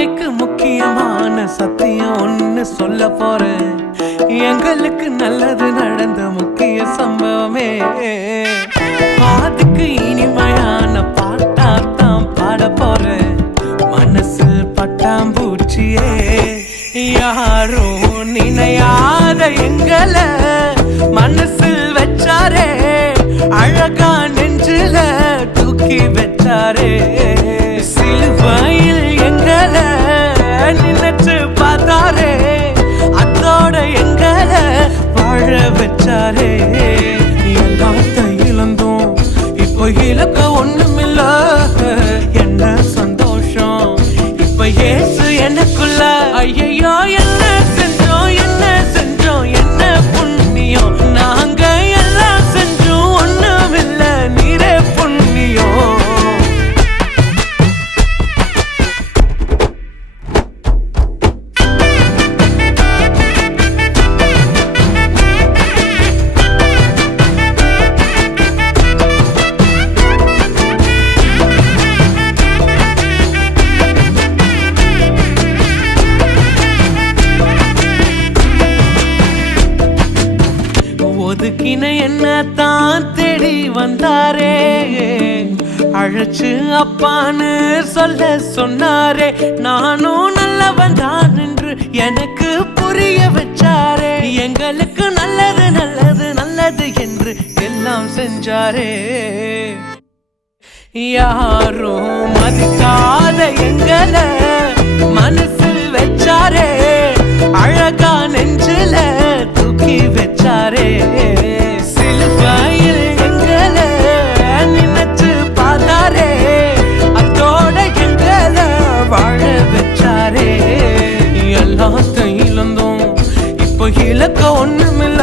வாழ்க்கைக்கு முக்கியமான சத்தியம் ஒன்னு சொல்ல போறேன். எங்களுக்கு நல்லது நடந்த முக்கிய சம்பவமே. அதுக்கு இனிமையான பாட்டாத்தான் பாட போறேன். மனசு பட்டாம்பூச்சியே யாரும் நினையாத எங்களை மனசில் வச்சாரே, அழகா நெஞ்சில தூக்கி வச்சாரே. சிலுவையில் எங்களை நினைச்சு பார்த்தாரே, அதோட எங்களை வாழ வச்சாரே. எல்லாத்தையும் இழந்தோம், இப்போ இழக்க ஒண்ணுமில்ல. என்ன சந்தோஷம் இப்ப ஏசு எனக்குள்ள. ஐயோ என்ன செஞ்சோம் என்ன செஞ்சோம் என்ன புண்ணியம், நாங்க எல்லாம் செஞ்சோம் ஒண்ணுமில்ல நீரே புண்ணியம். ஒதுக்கின என்ன தான் தேடி வந்தாரே, அழைச்சு அப்பான்னு சொல்ல சொன்னாரே. நானும் நல்லவன் தான் என்று எனக்கு புரிய வச்சாரே. எங்களுக்கு நல்லது நல்லது நல்லது என்று எல்லாம் செஞ்சாரே. யாரும் மதிக்காத எங்களை மனசில் வச்சாரே, அழகா நெஞ்சில தூக்கி வச்சாரே. சிலுவையில் எங்களை நினைச்சு பார்த்தாரே, அதோட எங்களை வாழ வச்சாரே. எல்லாத்தையும் இழந்தோம், இப்போ இழக்க ஒண்ணுமில்ல.